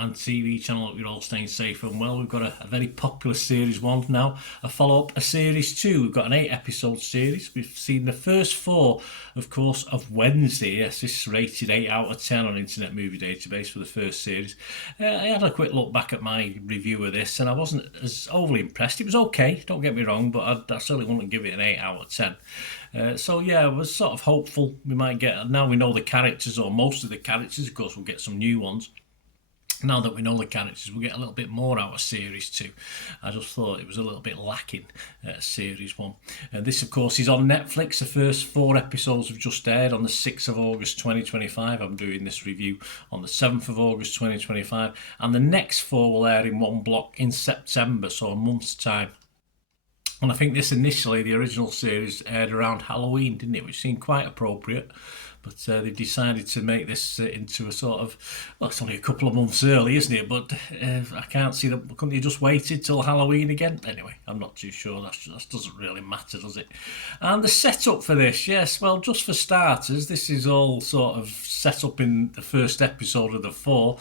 and TV channel. Hope you're all staying safe and well. We've got a very popular Series 1 now, a follow-up, a Series 2. We've got an 8-episode series. We've seen the first 4, of course, of Wednesday. Yes, this is rated 8 out of 10 on Internet Movie Database for the first series. I had a quick look back at my review of this, and I wasn't as overly impressed. It was okay, don't get me wrong, but I certainly wouldn't give it an 8 out of 10. So yeah, I was sort of hopeful we might get, now we know the characters, or most of the characters, of course we'll get some new ones. Now that we know the characters, we'll get a little bit more out of Series 2. I just thought it was a little bit lacking, Series 1. This, of course, is on Netflix. The first 4 episodes have just aired on the 6th of August 2025. I'm doing this review on the 7th of August 2025. And the next 4 will air in one block in September, so a month's time. And I think this initially, the original series, aired around Halloween, didn't it? Which seemed quite appropriate. But they decided to make this into a sort of, well, it's only a couple of months early, isn't it? But I can't see that. Couldn't you just waited till Halloween again? Anyway, I'm not too sure. That doesn't really matter, does it? And the setup for this, yes, well, just for starters, this is all sort of set up in the first episode of the 4.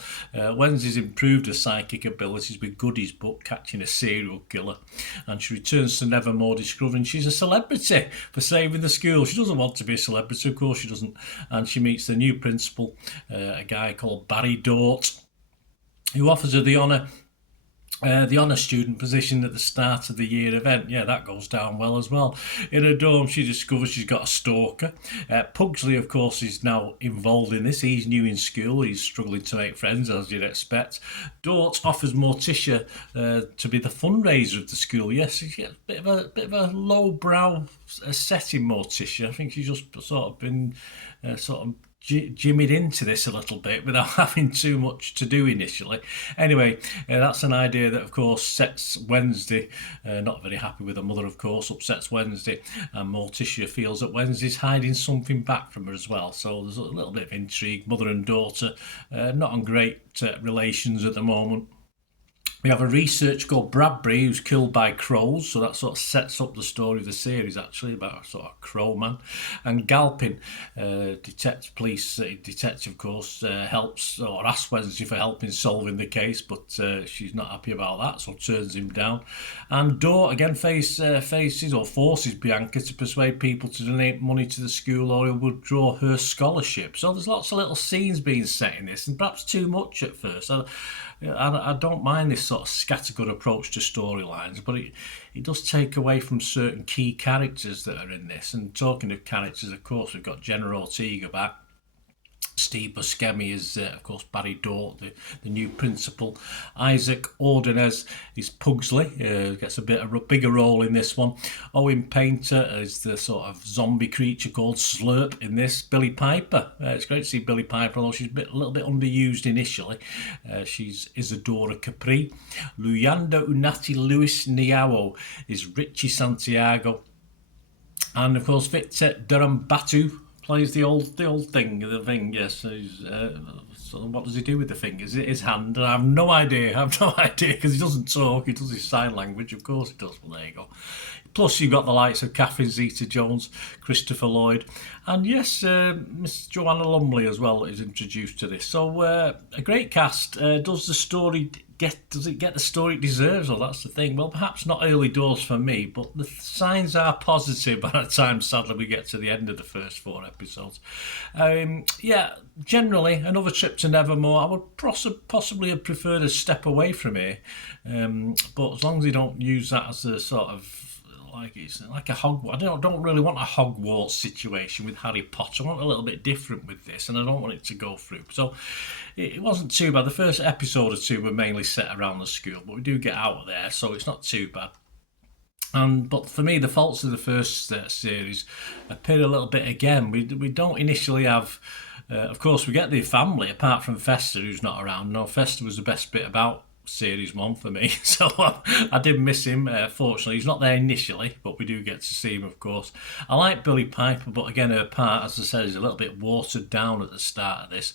Wednesday's improved her psychic abilities with Goody's book, Catching a Serial Killer. And she returns to Nevermore, discovering she's a celebrity for saving the school. She doesn't want to be a celebrity, of course she doesn't. And she meets the new principal, a guy called Barry Dort, who offers her the honour student position at the start of the year event. Yeah, that goes down well as well. In her dorm, she discovers she's got a stalker. Pugsley, of course, is now involved in this. He's new in school. He's struggling to make friends, as you'd expect. Dort offers Morticia to be the fundraiser of the school. Yes, she's got a bit of a low-brow setting, Morticia. I think she's just sort of been jimmied into this a little bit without having too much to do initially. Anyway, that's an idea that, of course, sets Wednesday not very happy with her mother, of course, upsets Wednesday, and Morticia feels that Wednesday's hiding something back from her as well. So there's a little bit of intrigue. Mother and daughter not on great relations at the moment. We have a researcher called Bradbury who's killed by crows, so that sort of sets up the story of the series, actually, about a sort of crow man. And Galpin, police detective, of course, helps or asks Wednesday for help in solving the case, but she's not happy about that, so turns him down. And Dort again forces Bianca to persuade people to donate money to the school or he'll withdraw her scholarship. So there's lots of little scenes being set in this, and perhaps too much at first. I don't mind this sort of scattergun approach to storylines, but it does take away from certain key characters that are in this. And talking of characters, of course, we've got Jenna Ortega back. Steve Buscemi is, of course, Barry Dort, the new principal. Isaac Ordonez is Pugsley, gets a bigger role in this one. Owen Painter is the sort of zombie creature called Slurp in this. Billie Piper, it's great to see Billie Piper, although she's a little bit underused initially. She's Isadora Capri. Luyanda Unati Luis Niao is Richie Santiago. And, of course, Victor Durham-Batu plays the old thing, yes. So what does he do with the thing? Is it his hand? I have no idea, because he doesn't talk, he does his sign language, of course he does, well, there you go. Plus you've got the likes of Catherine Zeta-Jones, Christopher Lloyd, and yes, Miss Joanna Lumley as well is introduced to this. So a great cast. Does it get the story it deserves? Well, that's the thing. Well, perhaps not early doors for me, but the signs are positive by the time, sadly, we get to the end of the first 4 episodes. Generally, another trip to Nevermore. I would possibly have preferred a step away from here, but as long as they don't use that as a sort of it's like a Hogwarts. I don't really want a Hogwarts situation with Harry Potter. I want a little bit different with this, and I don't want it to go through. So it wasn't too bad. The first episode or 2 were mainly set around the school, but we do get out of there, so it's not too bad. But for me, the faults of the first series appear a little bit again. We don't initially have. Of course, we get the family apart from Fester, who's not around. No, Fester was the best bit about Series 1 for me, so I did miss him. Fortunately, he's not there initially, but we do get to see him, of course. I like Billie Piper, but again, her part, as I said, is a little bit watered down at the start of this.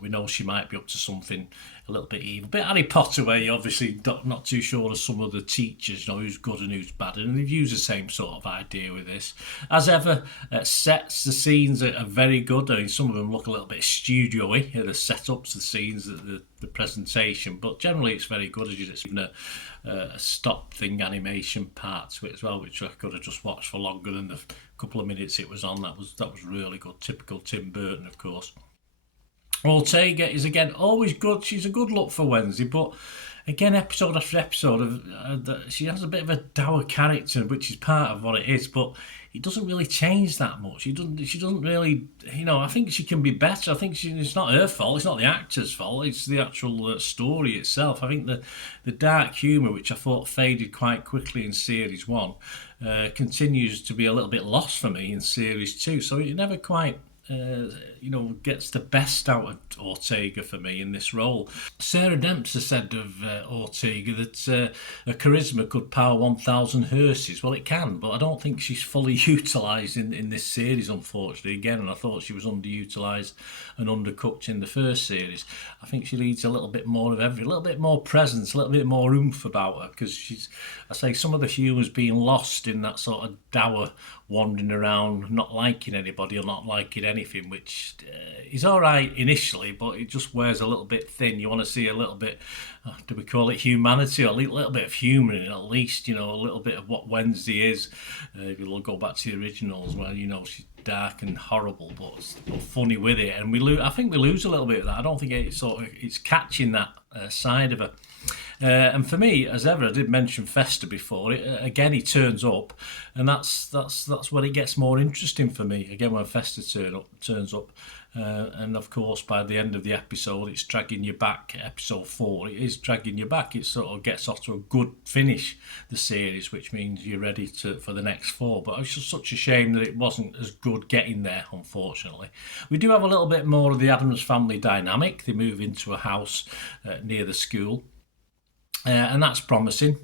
We know she might be up to something a little bit evil. Bit Harry Potter where you're obviously not too sure of some of the teachers, who's good and who's bad, and they've used the same sort of idea with this. As ever, sets, the scenes are very good. I mean, some of them look a little bit studio-y, the setups, the scenes, the presentation, but generally it's very good, as you'd expect. A stop thing animation part to it as well, which I could have just watched for longer than the couple of minutes it was on. That was really good. Typical Tim Burton, of course. Ortega is again always good. She's a good look for Wednesday, but again, episode after episode, she has a bit of a dour character, which is part of what it is, but it doesn't really change that much. She doesn't really, I think she can be better. I think it's not her fault. It's not the actor's fault. It's the actual story itself. I think the dark humour, which I thought faded quite quickly in series 1, continues to be a little bit lost for me in series 2. So it never quite gets the best out of Ortega for me in this role. Sarah Dempster said of Ortega that her charisma could power 1,000 hearses. Well, it can, but I don't think she's fully utilised in this series, unfortunately. Again, and I thought she was underutilised and undercooked in the first series. I think she needs a little bit more of a little bit more presence, a little bit more oomph about her, because some of the humour's being lost in that sort of dour wandering around, not liking anybody or not liking anything, which is all right initially, but it just wears a little bit thin. You want to see a little bit, do we call it humanity, or a little bit of humour in it, at least, a little bit of what Wednesday is. If you'll go back to the originals, where, she's dark and horrible, but funny with it, and I think we lose a little bit of that. I don't think it's catching that side of her. And for me, as ever, I did mention Fester before. Again, he turns up, and that's when it gets more interesting for me. Again, when Fester turns up, and of course, by the end of the episode, it's dragging you back. Episode 4, it is dragging you back. It sort of gets off to a good finish, the series, which means you're ready for the next 4. But it's just such a shame that it wasn't as good getting there, unfortunately. We do have a little bit more of the Addams family dynamic. They move into a house near the school. And that's promising,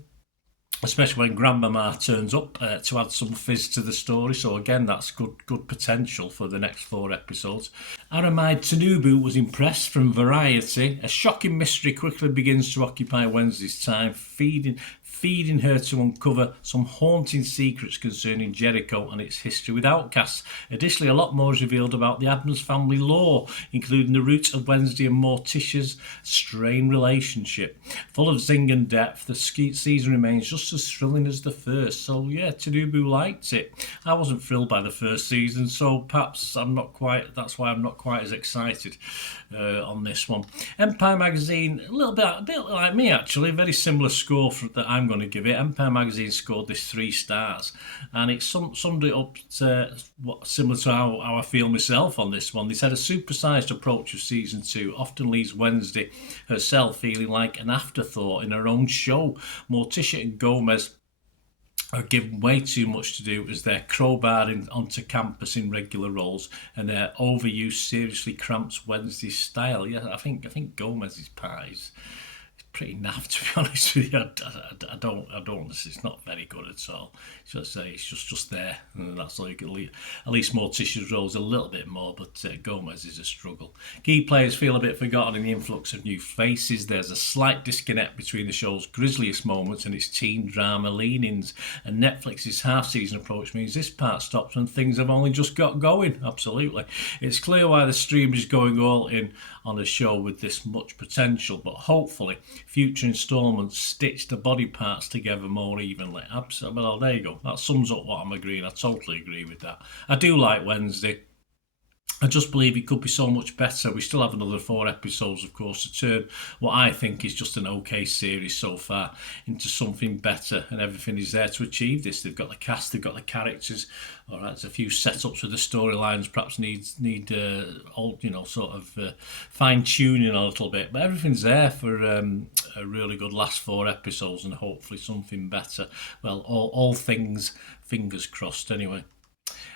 especially when Grandmama turns up to add some fizz to the story. So again, that's good potential for the next 4 episodes. Aramide Tanubu was impressed from Variety. A shocking mystery quickly begins to occupy Wednesday's time, feeding her to uncover some haunting secrets concerning Jericho and its history with outcasts. Additionally, a lot more is revealed about the Addams family lore, including the roots of Wednesday and Morticia's strained relationship. Full of zing and depth, the season remains just as thrilling as the first. So yeah, Tanubu liked it. I wasn't thrilled by the first season, so perhaps that's why I'm not quite as excited on this one. Empire Magazine, a bit like me actually, very similar score that I'm going to give it. Empire Magazine scored this 3 stars, and it summed it up to similar to how I feel myself on this one. They said a supersized approach of season 2 often leaves Wednesday herself feeling like an afterthought in her own show. Morticia and Gomez are given way too much to do as they're crowbarring onto campus in regular roles, and their overuse seriously cramps Wednesday's style. Yeah, I think Gomez's part is pretty naff, to be honest with you. I don't. It's not very good at all. It's just there, and that's all you can leave. At least Morticia's role's a little bit more, but Gomez is a struggle. Key players feel a bit forgotten in the influx of new faces. There's a slight disconnect between the show's grisliest moments and its teen drama leanings, and Netflix's half-season approach means this part stops when things have only just got going. Absolutely. It's clear why the streamer is going all in on a show with this much potential, but hopefully future instalments stitch the body parts together more evenly. Well, there you go. That sums up what I'm agreeing. I totally agree with that. I do like Wednesday. I just believe it could be so much better. We still have another 4 episodes, of course, to turn what I think is just an okay series so far into something better, and everything is there to achieve this. They've got the cast, they've got the characters. All right, there's a few setups with the storylines, perhaps need fine tuning a little bit, but everything's there for a really good last 4 episodes, and hopefully something better. Well, all things fingers crossed. Anyway.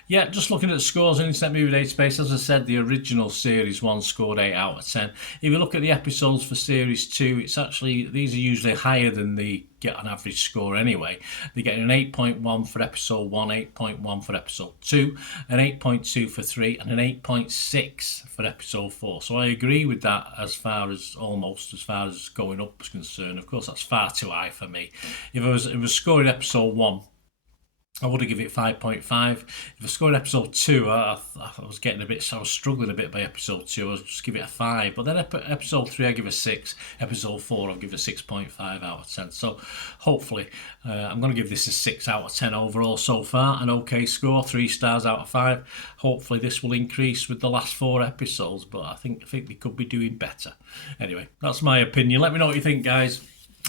Yeah, just looking at the scores in Internet Movie Database, as I said, the original Series 1 scored 8 out of 10. If you look at the episodes for Series 2, it's actually, these are usually higher than the get an average score anyway. They're getting an 8.1 for Episode 1, 8.1 for Episode 2, an 8.2 for 3, and an 8.6 for Episode 4. So I agree with that as far as going up is concerned. Of course, that's far too high for me. If I was scoring Episode 1, I would have given it 5.5. If I scored episode 2, I was struggling a bit by episode 2. I was just give it a 5. But then episode 3, I give a 6. Episode 4, I'll give a 6.5 out of 10. So hopefully, I'm going to give this a 6 out of 10 overall so far. An okay score, 3 stars out of 5. Hopefully, this will increase with the last 4 episodes. But I think they could be doing better. Anyway, that's my opinion. Let me know what you think, guys.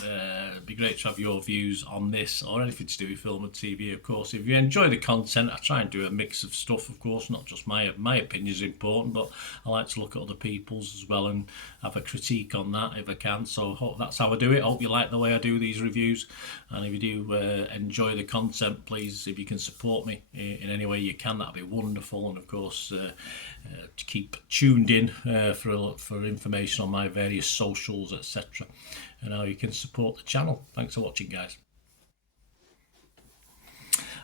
It'd be great to have your views on this or anything to do with film and TV, of course. If you enjoy the content, I try and do a mix of stuff, of course, not just my opinion is important, but I like to look at other people's as well and have a critique on that if I can. So that's how I do it. I hope you like the way I do these reviews, and if you do enjoy the content, please, if you can support me in any way you can, that'd be wonderful. And of course, to keep tuned in for information on my various socials, etc., and how you can support the channel. Thanks for watching, guys.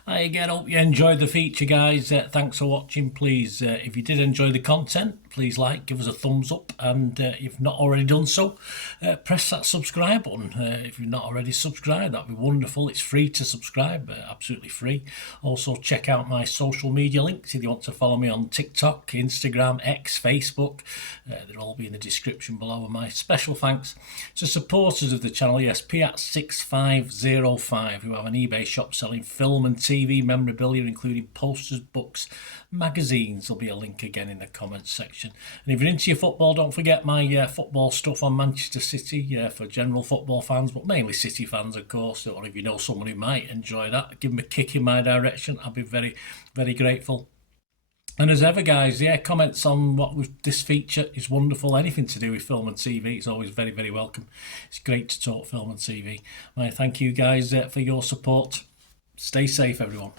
Hi again, hope you enjoyed the feature, guys. Thanks for watching. Please, if you did enjoy the content, please give us a thumbs up, and if you've not already done so, press that subscribe button. If you're not already subscribed, that'd be wonderful. It's free to subscribe, absolutely free. Also, check out my social media links if you want to follow me on TikTok, Instagram, X, Facebook. They'll all be in the description below. And my special thanks to supporters of the channel, yes, Piat6505, who have an eBay shop selling film and TV memorabilia, including posters, books, magazines. There'll be a link again in the comments section. And if you're into your football, don't forget my football stuff on Manchester City for general football fans, but mainly City fans, of course. Or if you know someone who might enjoy that, give them a kick in my direction. I'll be very, very grateful. And as ever, guys, comments on this feature is wonderful. Anything to do with film and TV is always very, very welcome. It's great to talk film and TV. I thank you, guys, for your support. Stay safe, everyone.